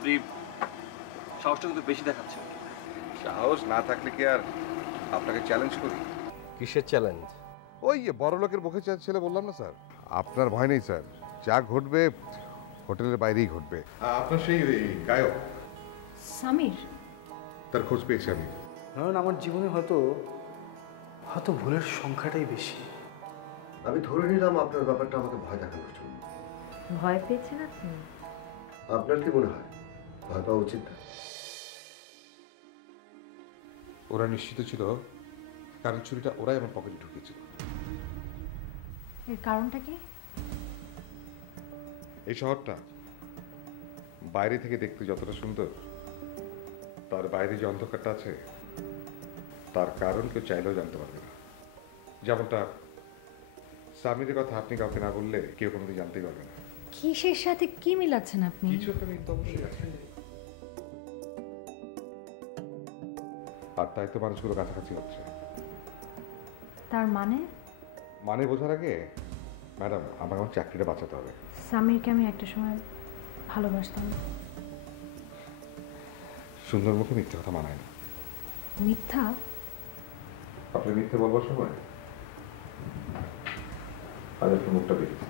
আপনি সাহসটা কিন্তু বেশি দেখাচ্ছেন। সাহস না থাকলে কি আর আপনাকে চ্যালেঞ্জ করি? কিসের চ্যালেঞ্জ? ওই বড় লোকের মুখে ছেলে বললাম না স্যার। আপনার ভয় নেই স্যার, যা ঘটবে হোটেলের বাইরেই ঘটবে। আপনার সেই গায়ক সামির, তার খোঁজ পেয়েছি আমি। কারণ আমার জীবনে হয়তো ভুলের সংখ্যাটাই বেশি। আমি ধরে নিলাম আপনার ব্যাপারটা আমাকে ভয় দেখানোর জন্য। ভয় পেয়েছেন আপনি? আপনার কি মনে হয় ভয় পাওয়া উচিত? ওরা নিশ্চিত ছিল কারণ ছুরিটা ওরাই আমার পকেটে ঢুকিয়েছিল। এর কারণটা কি? এই শহরটা বাইরে থেকে দেখতে যতটা সুন্দর, তার বাইরে যে অন্ধকারটা আছে তার কারণ কেউ চাইলেও জানতে পারবে না। যেমনটা সামিরের কথা আপনি কাউকে না বললে কেউ কোনোদিন জানতেই পারবে না। কিসের সাথে কি মিলাচ্ছেন আপনি? কিছু একটা মিল তো অবশ্যই আছে। আর তাই তো মানুষগুলো কাছাকাছি হচ্ছে। তার মানে? মানে বোঝার আগে ম্যাডাম আমাকে আমার চাকরিটা বাঁচাতে হবে। সামিরকে আমি একটা সময় ভালোবাসতাম। সুন্দর মুখে মিথ্যে কথা মানায় না। মিথ্যা? আপনি মিথ্যে বলবার সময় আজ আপনার মুখটা দেখেছি।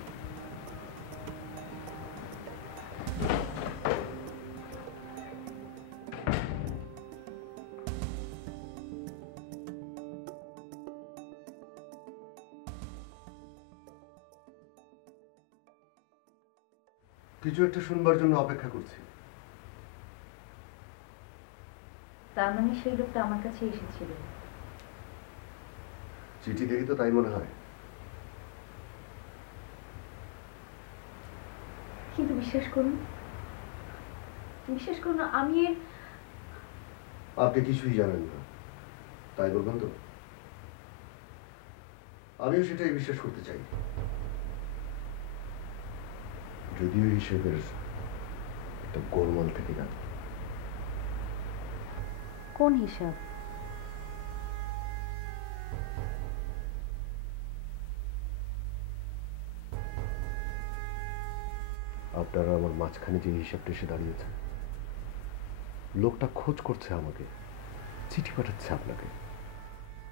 কিছু একটা শুনবার জন্য অপেক্ষা করছি। তার মানে সেই লোকটা আমার কাছে এসেছিল? চিঠি দেখি তো তাই মনে হয়। কিন্তু বিশ্বাস করুন, আমি আপনি কিছুই জানেন না তাই বলবেন তো? আমিও সেটাই বিশ্বাস করতে চাই, যদিও হিসেবের একটা গোলমাল থেকে গেল। কোন হিসাব? আপনারা আমার মাঝখানে যে হিসাবটা এসে দাঁড়িয়েছে, লোকটা খোঁজ করছে আমাকে, চিঠি পাঠাচ্ছে আপনাকে,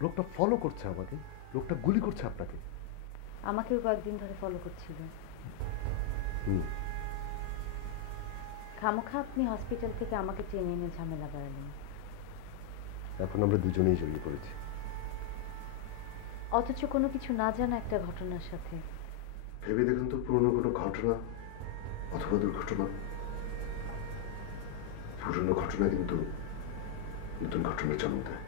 লোকটা ফলো করছে আমাকে, লোকটা গুলি করছে আপনাকে। আমাকেও কয়েকদিন ধরে ফলো করছিল। খামোখা আপনি হসপিটাল থেকে আমাকে টেনে এনে ঝামেলা বাড়ালেন। এখন আমরা দুজনেই জড়িয়ে পড়েছি। অথচ কোনো কিছু না জানা একটা ঘটনার সাথে। ভেবে দেখুন তো, পুরনো কোনো ঘটনা অথবা দুর্ঘটনা, পুরনো ঘটনা কিন্তু নতুন ঘটনার জন্ম দেয়।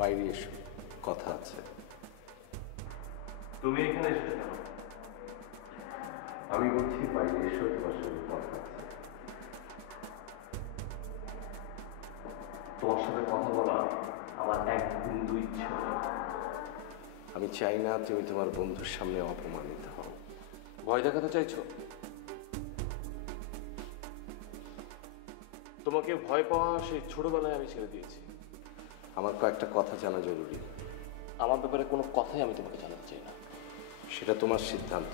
বাইরে এসো, কথা আছে। তুমি এখানে এসেছো কেন? আমি বলছি বাইরে এসো, তোমার সঙ্গে কথা আছে। তোমার সাথে কথা বলা আমার এক বিন্দু ইচ্ছা নেই। আমি চাই না তুমি তোমার বন্ধুর সামনে অপমানিত হও। ভয় দেখাতে চাইছো? তোমাকে ভয় পাওয়া সেই ছোটবেলায় আমি ছেড়ে দিয়েছি। আমার কয়েকটা কথা জানা জরুরি। আমার ব্যাপারে কোনো কথাই আমি তোমাকে জানাতে চাই না। সেটা তোমার সিদ্ধান্ত,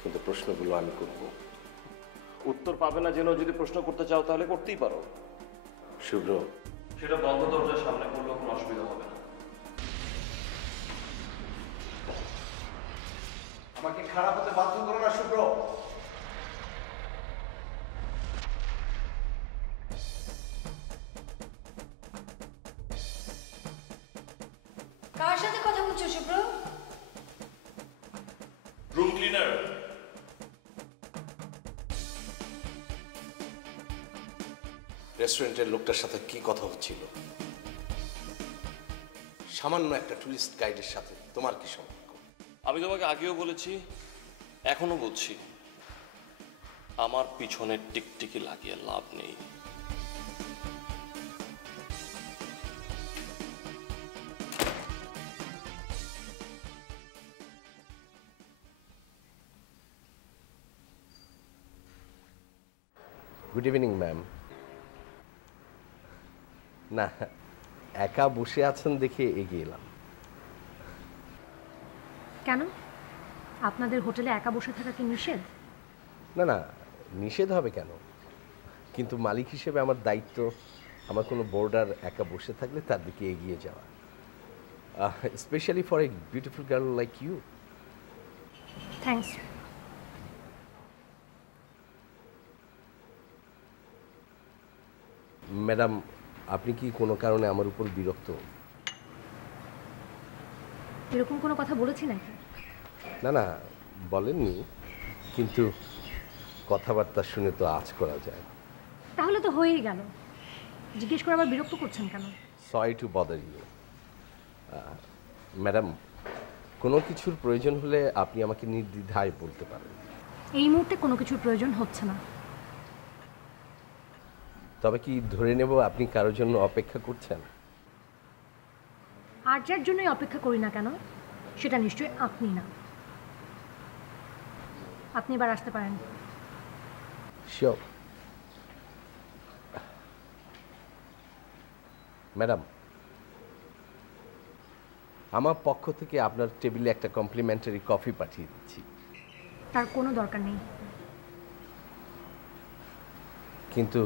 কিন্তু প্রশ্নগুলো আমি করব। উত্তর পাবে না জেনেও যদি প্রশ্ন করতে চাও তাহলে করতেই পারো। শুভ্র, সেটা বন্ধ দরজার সামনে করলেও কোনো অসুবিধা হবে না। আমাকে খারাপ হতে বাধ্য করো না শুভ্র। কার সাথে কথা বলছো শুভ্র? Room cleaner. রেস্টুরেন্টের লোকটার সাথে কি কথা হচ্ছিল? সামান্য একটা টুরিস্ট গাইডের সাথে তোমার কি সম্পর্ক? আমি তোমাকে আগেও বলেছি, এখনো বলছি, আমার পিছনে টিকটিকি লাগিয়ে লাভ নেই। Good evening ma'am. না, একা বসে আছেন দেখে এগিয়ে এলাম। কেন? আপনাদের হোটেলে একা বসে থাকা কি নিষেধ? না না, নিষেধ হবে কেন, কিন্তু মালিক হিসেবে আমার দায়িত্ব আমার কোনো বোর্ডার একা বসে থাকলে তার দিকে এগিয়ে যাওয়া, specially for a beautiful girl like you. Thanks. Madam, আপনি কি কোনো কারণে আমার উপর বিরক্ত? এরকম কোনো কথা বলেছি নাকি? না না, বলেননি, কিন্তু কথাবার্তা শুনে তো আঁচ করা যায়। তাহলে তো হয়েই গেল, জিজ্ঞেস করে আবার বিরক্ত করছেন কেন? Sorry to bother you. Madam, কোনো কিছুর প্রয়োজন হলে আপনি আমাকে নির্দ্বিধায় বলতে পারেন। এই মুহূর্তে কোনো কিছুর প্রয়োজন হচ্ছে না। তবে কি ধরে নেব আপনি কারোর জন্য অপেক্ষা করছেন? আর যার জন্যই অপেক্ষা করি না কেন, সেটা নিশ্চয়ই আপনি না। আপনি এবার আসতে পারেন। শিওর। ম্যাডাম, আমার পক্ষ থেকে আপনার টেবিলে একটা কমপ্লিমেন্টারি কফি পাঠিয়ে দিচ্ছি। তার কোনো দরকার নেই। কিন্তু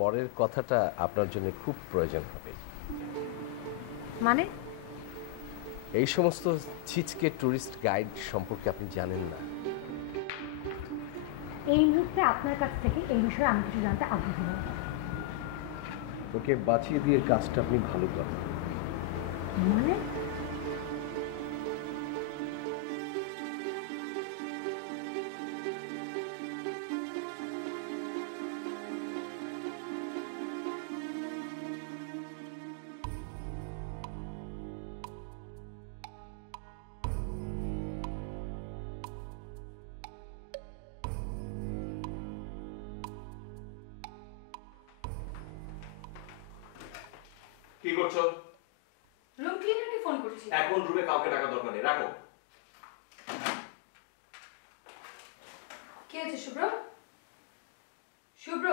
পরের কথাটা আপনার জন্য খুব প্রয়োজন হবে। মানে? এই সমস্ত ছিচকে ট্যুরিস্ট গাইড সম্পর্কে আপনি জানেন না। এই মুহূর্তে আপনার কাছ থেকে এই বিষয়ে আমি কিছু জানতে আগ্রহী নই। ওকে বাঁচিয়ে দিয়ে কাজটা আপনি ভালো করেন। মানে? কি করছো? রুম ক্লিনারকে ফোন করছি। এখন রুমে কাউকে টাকা দরকার নেই, রাখো। কি হয়েছে শুভ্র? শুভ্র,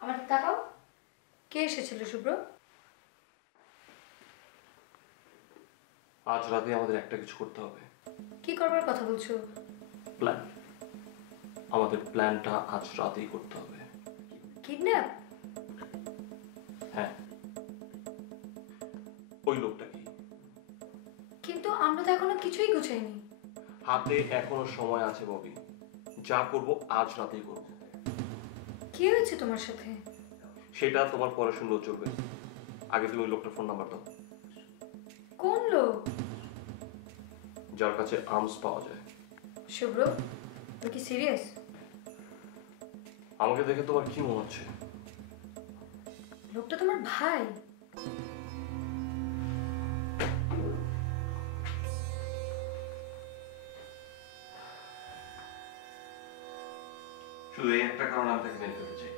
আমার তাকাও। কে এসেছিল শুভ্র? আজ রাতে আমাদের একটা কিছু করতে হবে। কি করবার কথা বলছো? প্ল্যান। আমাদের প্ল্যানটা আজ রাতেই করতে হবে। কিডন্যাপ? হ্যাঁ। ওই লোকটা কি? কিন্তু আমরা তো এখনো কিছুই গুছাইনি। হাতে এখনো সময় আছে ববি, যা করব আজ রাতেই করব। কি হয়েছে তোমার সাথে? সেটা তোমার পরে শুনলেও চলবে, আগে তুমি ওই লোকটার ফোন নাম্বার দাও। কোন লোক? যার কাছে আর্মস পাওয়া যায়। শুভ্র, তুমি কি সিরিয়াস? আমাকে দেখে তোমার কি মনে হচ্ছে? লোকটা তোমার ভাই? শুধু এই একটা কারণে আমি তাকে মেরে ফেলতে চাই।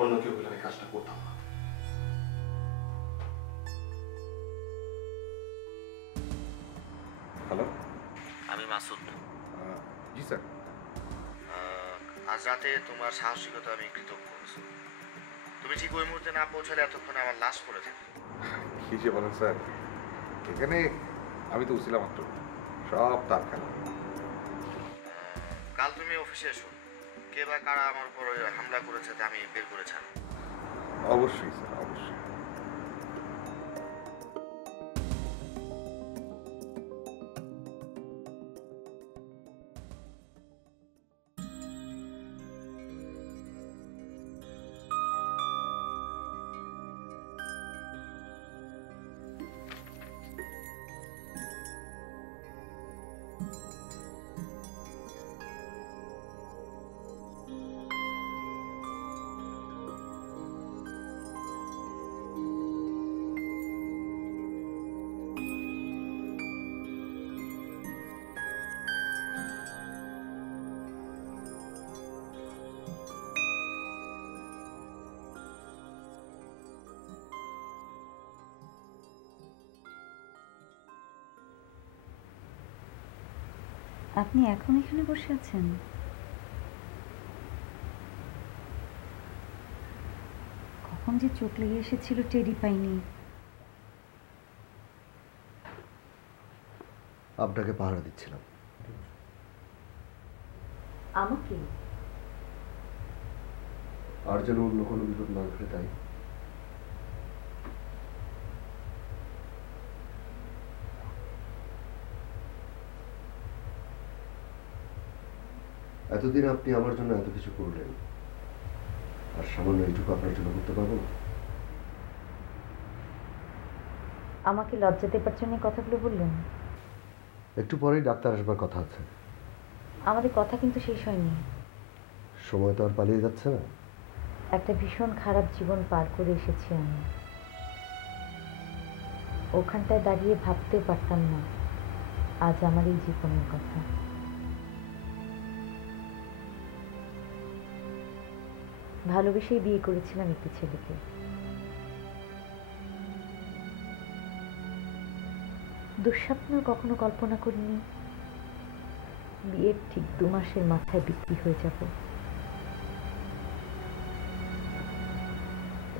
অন্য কেউ হলে আমি কাজটা করতাম না। হ্যালো। আমি মাসুদ। জি স্যার। আজ রাতে তোমার সাহসিকতা আমি কৃতজ্ঞ। তুমি ঠিক ওই মুহূর্তে না পৌঁছালে এতক্ষণে আমার লাশ পড়ে থাকতো। কি যে বলেন স্যার, এখানে আমি তো উছিলাম মাত্র, সব তার খেলা। কাল তুমি অফিসে এসো, কে বা কারা আমার উপর হামলা করেছে তা আমি বের করে ছাড়ব। অবশ্যই স্যার, অবশ্যই। আপনি এখন এখানে বসে আছেন? কখন যে চোখ লেগে এসেছিল টেরই পাইনি। আপনাকে পাহারা দিচ্ছিলাম। আমাকে? আর যেন অন্য কোনো বিপদ না ঘটে, তাই। এতদিন আপনি আমার জন্য এত কিছু করলেন, আর সামান্য এইটুকু আপনার জন্য করতে পারবো না? আমাকে লজ্জা দেবার জন্য কথাগুলো বললেন? একটু পরেই ডাক্তার আসবার কথা আছে। আমাদের কথা কিন্তু শেষ হয়নি। সময় তো আর পালিয়ে যাচ্ছে না। একটা ভীষণ খারাপ জীবন পার করে এসেছি আমি। ওখানটায় দাঁড়িয়ে ভাবতেও পারতাম না আজ আমার এই জীবনের কথা। ভালোবেসেই বিয়ে করেছিলাম একটি ছেলেকে। দুঃস্বপ্ন কখনো কল্পনা করিনি বিয়ের ঠিক 2 মাসের মাথায় বিক্রি হয়ে যাব।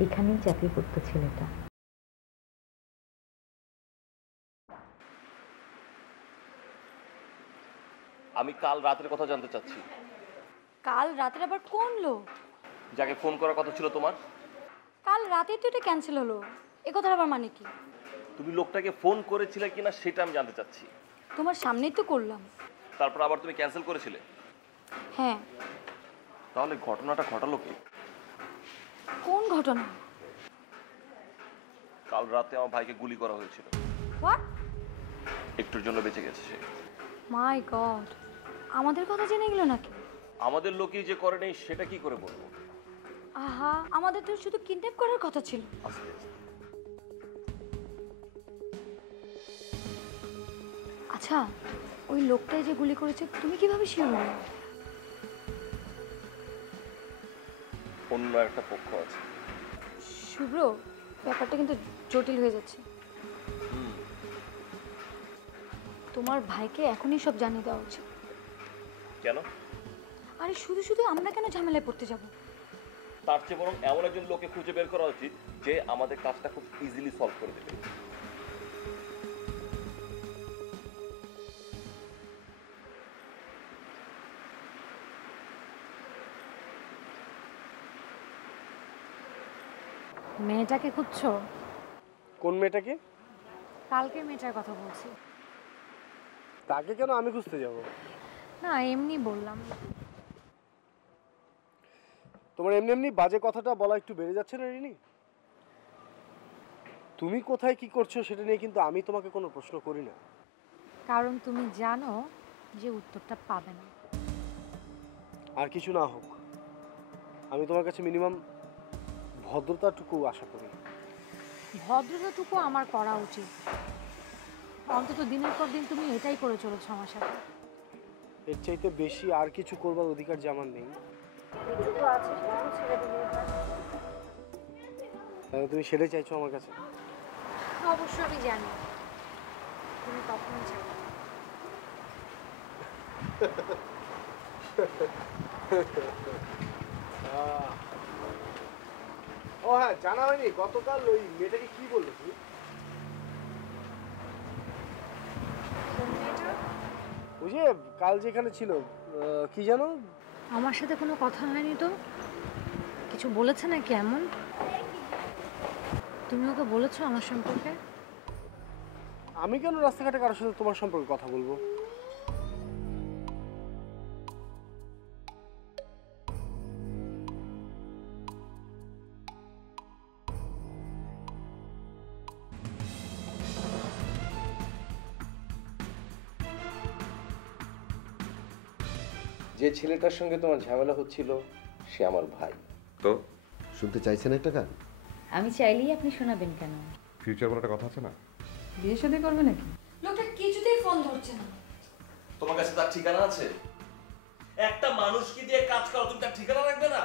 এখানেই চাকরি করতো ছেলেটা। আমি কাল রাতের কথা জানতে চাচ্ছি। কাল রাতের আবার কোন লোক? যাকে ফোন করার কথা ছিল তোমার। কাল রাতেই তো এটা ক্যান্সেল হলো, এ কথার আবার মানে কি? তুমি লোকটাকে ফোন করেছিলে কিনা সেটা আমি জানতে চাচ্ছি। তোমার সামনেই তো করলাম। তারপর আবার তুমি ক্যান্সেল করেছিলে? হ্যাঁ। তাহলে ঘটনাটা ঘটালো কি? কোন ঘটনা? কাল রাতে আমার ভাইকে গুলি করা হয়েছিল। হোয়াট? একটুর জন্য বেঁচে গেছে সে। মাই গড, আমাদের কথা জেনে গেল নাকি? আমাদের লোকই যে করে নেই সেটা কি করে বলবো? আহা, আমাদের তো শুধু কিডন্যাপ করার কথা ছিল। আস্তে আস্তে। আচ্ছা, ওই লোকটাই যে গুলি করেছে তুমি কিভাবে শিওর হলে? অন্য একটা পক্ষ আছে। শুভ্র, ব্যাপারটা কিন্তু জটিল হয়ে যাচ্ছে। তোমার ভাইকে এখনই সব জানিয়ে দেওয়া উচিত। কেন? আরে শুধু শুধু আমরা কেন ঝামেলায় পড়তে যাব? তার চেয়ে বরং এমন একজন লোককে খুঁজে বের করা উচিত যে আমাদের কাজটা খুব ইজিলি সলভ করে দেবে। মেয়েটাকে খুঁজছো? কোন মেয়েটাকে? কালকে মেয়েটার কথা বলছি। তাকে কেন আমি খুঁজতে যাব? না, এমনি বললাম। তোমার এমনি এমনি বাজে কথাটা বলা একটু বেড়ে যাচ্ছে না রিনি? তুমি কোথায় কি করছো সেটা নিয়ে কিন্তু আমি তোমাকে কোনো প্রশ্ন করি না। কারণ তুমি জানো যে উত্তরটা পাবে না। আর কিছু না হোক, আমি তোমার কাছে মিনিমাম ভদ্রতাটুকু আশা করি। ভদ্রতাটুকু আমার করা উচিত। অন্তত দিনের পর দিন তুমি এটাই করে চলেছো আমার সাথে। এর চাইতে বেশি আর কিছু করবার অধিকার যে আমার নেই। তাহলে তুমি সেটাই চাইছো আমার কাছে? অবশ্য আমি জানি তুমি কখনোই চাইবে না। ও হ্যাঁ, জানা হয়নি গতকাল ওই মেয়েটাকে কি বললো তুমি? ওই যে কাল যেখানে ছিল, কি জানো? আমার সাথে কোনো কথা হয়নি তো? কিছু বলেছে নাকি এমন? তুমি ওকে বলেছো আমার সম্পর্কে? আমি কেন রাস্তাঘাটে কারোর সাথে তোমার সম্পর্কে কথা বলবো? যে ছেলেটার সঙ্গে তোমার ঝামেলা হচ্ছিল সে আমার ভাই। তো শুনতে চাইছেন একটা গান? আমি চাইলেই আপনি শোনাবেন কেন? ফিউচার বলে একটা কথা আছে না? বিয়ে শাদী করবে নাকি? লোকটা কিছুতেই ফোন ধরছে না। তোমার কাছে তার ঠিকানা আছে? একটা মানুষকে দিয়ে কাজ করা তুমি তার ঠিকানা রাখবে না?